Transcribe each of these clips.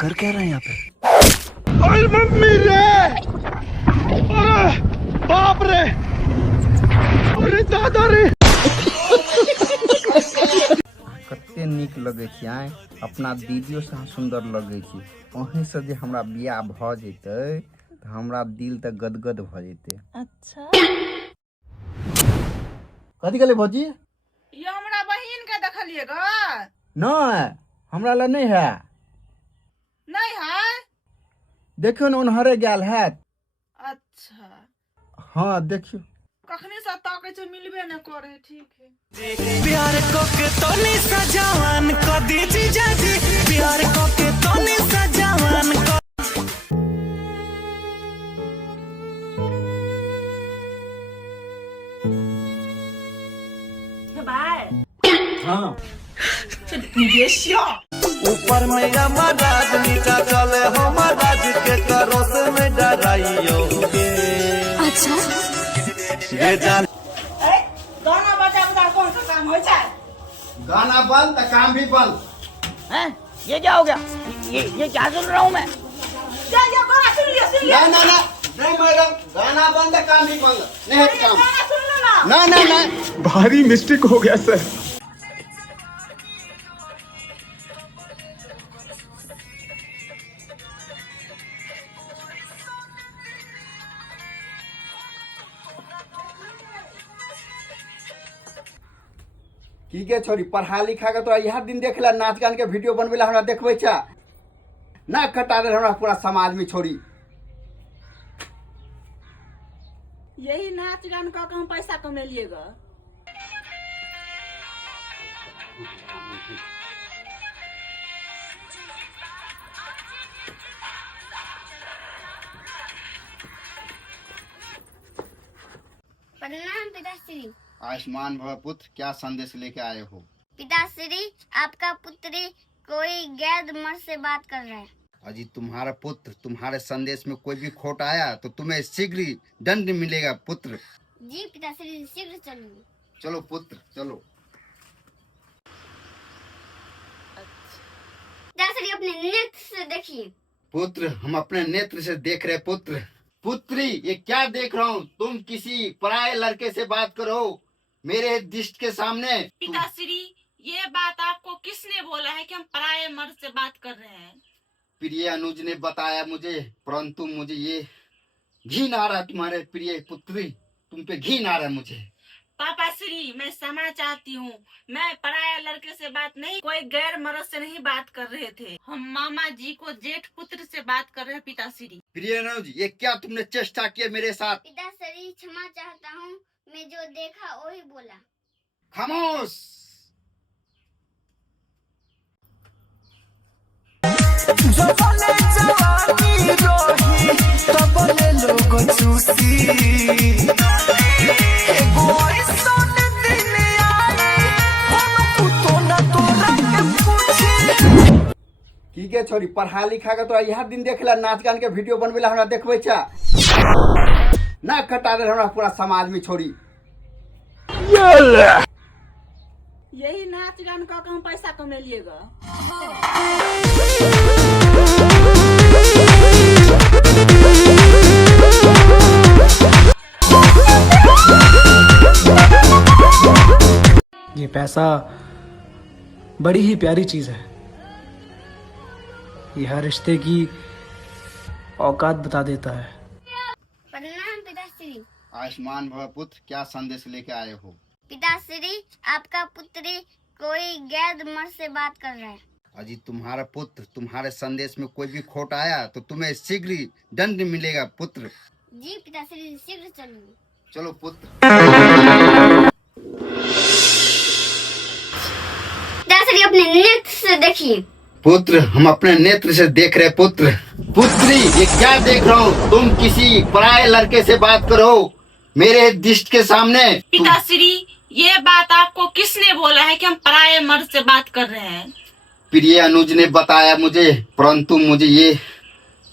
कर क्या रहे हैं यहाँ पे? ओए मम्मी रे, अरे बाप रे, अरे दादा रे। कते नीक लगे छी आय, अपना दीदियों से सुंदर लगे छी। वहीं से जे हमरा बियाह भ जेतै त हमरा दिल त गदगद भ जेतै। अच्छा कथी कहले भौजी? ये हमरा बहिन के देखलिए ग? नहीं, हमरा ला नहीं है। नहीं है? देखियो न उनहरे गेल है। अच्छा हाँ देखियो। कखनी से ताके छ मिलबे न करे। ठीक है। प्यार को के तोनी सजावन को दीजी जाजी, प्यार को के तोनी सजावन को। हाँ ऊपर में यमराज नीचा चले हमराज के करो से में डराइयो गे। अच्छा ये जान गाना बजा बजा कौन सा काम हो जाए? गाना बंद त काम भी बंद। हैं? ये क्या हो गया? ये क्या सुन रहा हूँ मैं? क्या ये गाना सुन लिया नहीं मैडम, गाना बंद है, काम भी बंद। नहीं है काम। गाना सुन लो ना। नहीं भारी मिस्टेक हो गया सर। की के छोरी पढ़ा लिखा के तोरा यह दिन देखला नाच गान के वीडियो बनवेला हमरा देखबै छा ना कटा दे हमरा पूरा समाज में छोरी। यही नाच गान का हम पैसा कमेलिए ग। प्रणाम पिताश्री। आयुष्मान भव पुत्र, क्या संदेश लेके आए हो? पिताश्री आपका पुत्री कोई गैर मर्द से बात कर रहा है। अजी तुम्हारा पुत्र तुम्हारे संदेश में कोई भी खोट आया तो तुम्हें शीघ्र ही दंड मिलेगा पुत्र। जी पिताश्री शीघ्र चलूंगी। चलो पुत्र चलो। पिताश्री अपने नेत्र से देखिए। पुत्र हम अपने नेत्र से देख रहे पुत्र। पुत्री ये क्या देख रहा हूँ? तुम किसी पराये लड़के से बात करो मेरे दृष्टि के सामने। पिताश्री ये बात आपको किसने बोला है कि हम पराये मर्द से बात कर रहे हैं? प्रिय अनुज ने बताया मुझे, परंतु मुझे ये घिन आ रहा तुम्हारे प्रिय पुत्री, तुम पे घिन आ रहा है मुझे। पापा श्री मैं क्षमा चाहती हूँ, मैं पराया लड़के से बात नहीं, कोई गैर मर्द से नहीं बात कर रहे थे। हम मामा जी को जेठ पुत्र से बात कर रहे हैं पिताश्री। प्रिय अनुज ये क्या तुमने चेष्टा किया मेरे साथ? पिताश्री क्षमा चाहता हूँ, मैं जो देखा वही बोला। खामोश। जो बोले जवानी रोही तो बोले लोग चूसी। एगो ऐसा दिन आए हमको तो ना तो रंग पूछी। की के छोरी पढ़ा लिखा के तोरा यह दिन देखला नाच गान के वीडियो बनवेला हमरा देखबै छा ना कटा दे हमरा पूरा समाज में छोरी। यही नाच गान का हम पैसा कमेलिए ग। ये पैसा बड़ी ही प्यारी चीज है। ये हर रिश्ते की औकात बता देता है। प्रणाम पिताश्री। आयुष्मान भव पुत्र, क्या संदेश लेके आए हो? पिताश्री आपका पुत्री कोई गैर मर्द से बात कर रहा है। अजी तुम्हारा पुत्र तुम्हारे संदेश में कोई भी खोट आया तो तुम्हें शीघ्र ही दंड मिलेगा पुत्र। जी पिताश्री शीघ्र चलूंगी। चलो पुत्र। पिताश्री अपने नेत्र से देखिए। पुत्र हम अपने नेत्र से देख रहे पुत्र। पुत्री ये क्या देख रहा हूँ? तुम किसी पराये लड़के से बात करो मेरे दृष्टि के सामने। पिताश्री ये बात आपको किसने बोला है कि हम पराये मर्द से बात कर रहे हैं? प्रिय अनुज ने बताया मुझे, परंतु मुझे ये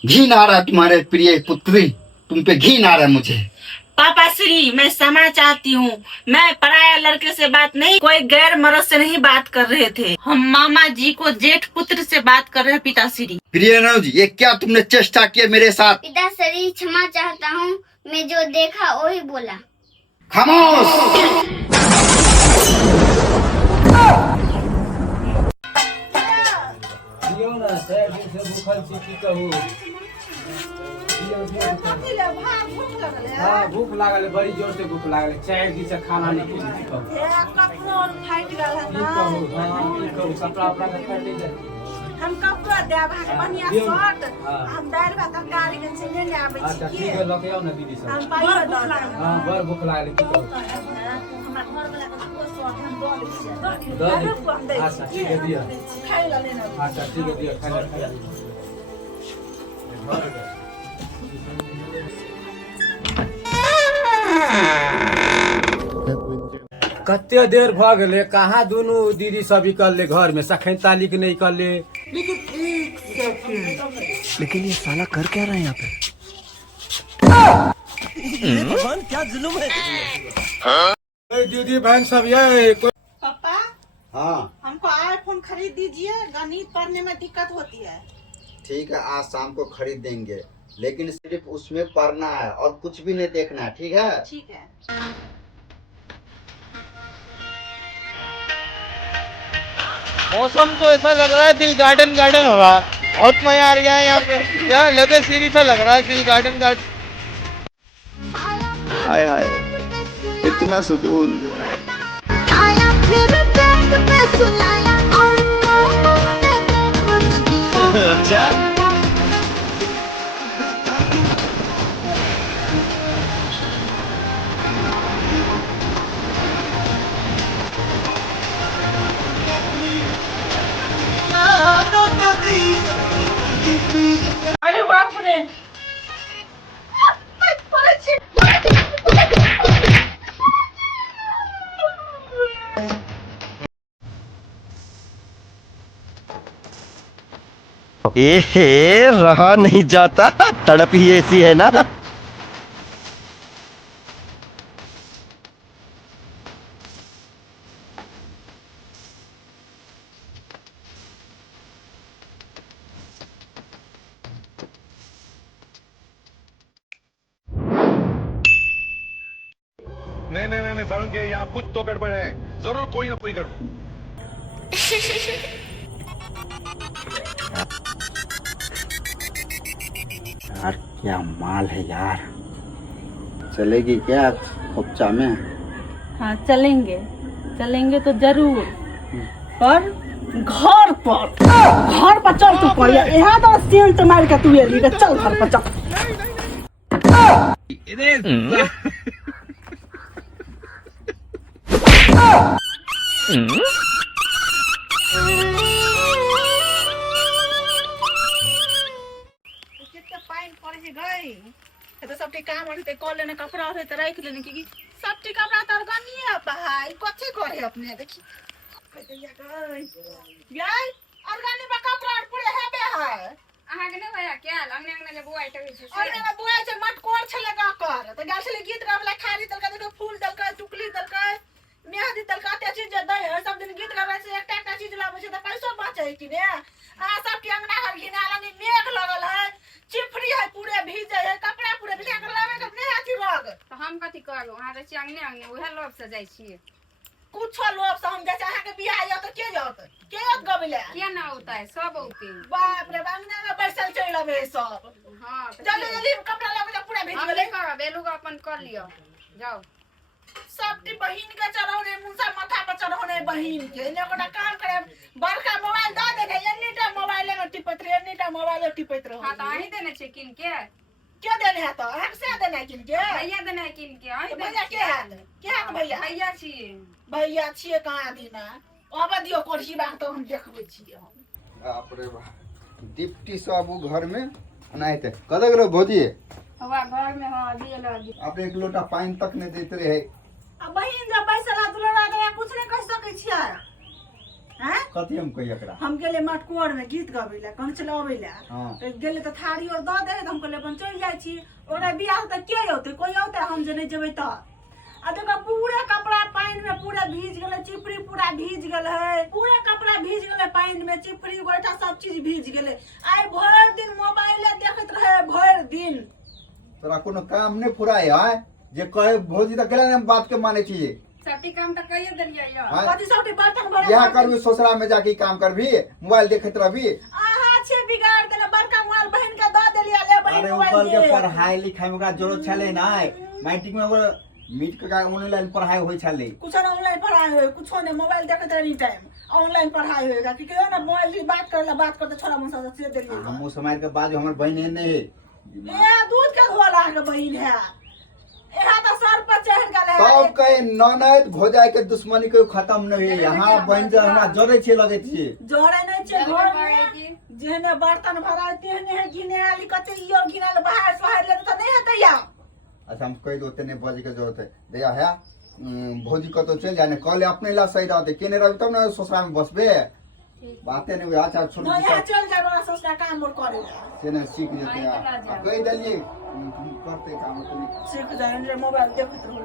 घिन आ रहा तुम्हारे प्रिय पुत्री, तुम पे घिन आ रहा है मुझे। पापा श्री, मैं क्षमा चाहती हूँ। मैं पराया लड़के से बात नहीं, कोई गैर मर्द से नहीं बात कर रहे थे। हम मामा जी को जेठ पुत्र से बात कर रहे हैं पिताश्री। प्रियनाव जी, ये क्या तुमने चेष्टा किया मेरे साथ? पिताश्री क्षमा चाहता हूँ, मैं जो देखा वही बोला। खामोश। हाँ, भूख लागल है, बड़ी जोर से भूख लागल है। चाय दी से खाना नहीं खिली की कहू। की कहू कपड़ा उपड़ा के काट दे। हम कपड़ा देब अहाँके बढ़िया शर्ट हम दालि भात तरकारी के से लेने आबै छी। अच्छा ठीक है, लऽ के आओ ना दीदी सब। हम पाइयो दऽ देब। हां, बड़ भूख लागल की कहू। हमरा घर वाला के दूगो शर्ट हम दऽ दै छियै। दऽ दे। अच्छा ठीक है, दिया। खाइ ल लेना। अच्छा ठीक है, दिया। खा ले। कते देर भ गेले, कहाँ दुनू दीदी सब निकलले घर में, सखन ताली के नहीं निकलले। लेकिन ये साला कर क्या रहा है यहाँ पे? भगवान क्या जुल्म है। दीदी बहन सब ये पापा, हाँ हमको आईफोन खरीद दीजिए, गणित पढ़ने में दिक्कत होती है। ठीक है, आज शाम को खरीद देंगे, लेकिन सिर्फ उसमें पढ़ना है और कुछ भी नहीं देखना है, ठीक है? ठीक है। मौसम तो ऐसा लग रहा है दिल गार्डन गार्डन हो रहा है। बहुत मजा आ रहा है यहाँ पे, यार लगे सीरीज सा लग रहा है दिल गार्डन गार्डन। हाय हाय, इतना सुकून। अच्छा अरे बाप रे, रहा नहीं जाता, तड़प ही ऐसी है ना। नहीं वरुण के यहाँ कुछ तो गड़बड़ है, जरूर कोई ना कोई गड़बड़। यार क्या माल है यार। चलेगी क्या खोपचा में? हाँ चलेंगे, चलेंगे तो जरूर, पर घर पर चल तू पड़िया। यहाँ तो सेंट मार के तू एली, चल घर पर चल। तो सब काम होते कॉल लेने कपड़ा होते तो रख लेने की सब कपड़ा तर गनिए भाई कथी करे अपने देखी यार ऑर्गेनिक बा कपड़ा पूरे हेबे है अहाँ के नहीं भैया क्या अंगने अंगने ले बुआई टके से और ने बुआ से मटकोर छले का कर तो गाछ ले गीत गावला खारी तलका देखो फूल तलका टुकली तलका मेहंदी तलका ते चीज दे है सब दिन गीत गावे से एक चीज लावे से तो पैसा बचे कि ने आ सब के अंगना हर घिनाला में मेघ लगल है, चिपड़ी है पूरे भीजे है, कपड़ा पूरे भीजे कर लावे के नहीं आती रोग। तो हम कथी करू, अहाँ रे अंगने अंगने उहे लोभ से जाई छी। कुछ लोग से हम जैसे अहाँ के बियाह या तो के जात गबले क्या ना होता है, सब होते हैं। बाप रे, अंगना में बैसल चल लवे सब। हां जल्दी जल्दी कपड़ा लावे के पूरा भीज गेले। कर बेलू का अपन कर लियो, जाओ। सबटी बहिन के चढ़ौने मुसा माथा पर चढ़ौने बहिन के ने कोटा काम करे, बड़का मोबाइल द दे के एनी टाइम मोबाइल में टिपत रहे, एनी टाइम मोबाइल टिपत रहो। हां तो आही देने छे किन के, के देने है तो हम से देने किन के भैया देने किन के, आही भैया के हाल के हाल भैया भैया छी, भैया छिए कहां दिना अब दियो कोठी बात तो हम देखबै छिए हम। बाप रे बाप, डिप्टी साहब घर में नहीं थे कदे गेलो भोजी हवा घर में हां दिए लगी। आप एक लोटा पानी तक नहीं देते रहे। अब बहिन जब बैसल दुलरा दया कुछ नहीं कह सकै छियै। हैं कथी हम कही एकरा हम गेले मटकोर में गीत गाबै ला कौन चलाबै ला हाँ। तो गेले तो थारी और दऽ दे तो हम कहले अपन चल जाइ छी ओकरा बियाह त के होते कोई होते हम जे नहीं जेबै त आ देखो पूरा कपड़ा पानी में पूरा भीज गेले चिपरी पूरा भीज गेल है पूरा कपड़ा भीज गेले पानी में चिपरी गोइठा सब चीज भीज गेले आइ भर दिन मोबाइल देखत रहे भर दिन तोरा कोनो काम नहीं फुराय है जे कहे भौजी त केला हम बात के माने छी सटी काम त कइए देलियै या हाँ। कथि सटी बर्तन भरे यह करबी ससुरा में जाके काम करबी मोबाइल देखत रहबी आहा छे बिगाड़ देले बड़का मोबाइल बहन के द देलिया ले बहन अरे मोबाइल ऊपर के दे पढ़ाई लिखाई में ओकरा जरूरत छले ना मैट्रिक में ओकरा मीट के ऑनलाइन पढ़ाई होय छले कुछ ना ऑनलाइन पढ़ाई होय कुछ ने मोबाइल देखत एनी टाइम ऑनलाइन पढ़ाई होएगा कि कहियो ना मोबाइल बात करला बात करते छोरा मुंसा से देलिए हम समय के बाद हमर बहन नहीं है ए दूध के धोला के बहिन है एहा तो सर पर चढ़ गेल है तब कहे ननद भौजाई के दुश्मनी के खत्म नहीं है यहाँ बहन जे हमरा जरे छे लगे छे जोड़े नहीं छे घर में जेहने बर्तन भराय तेहने है गिने आली कते इयो गिनल बाहर सोहर ले त नहीं हेतै या अच्छा हम कह दो तेने बजे के जरूरत है भैया है भौजी कतो चल जाने कल अपने ला सही रहते केने रही तब ना ससुरा में बसबे बातें नहीं हुई अच्छा छोड़ नहीं है चल जा रोरा ससुरा काम मोर करे तेने सीख जेते कह दलिए करते काम तो सीख जाए मोबाइल देखत रहो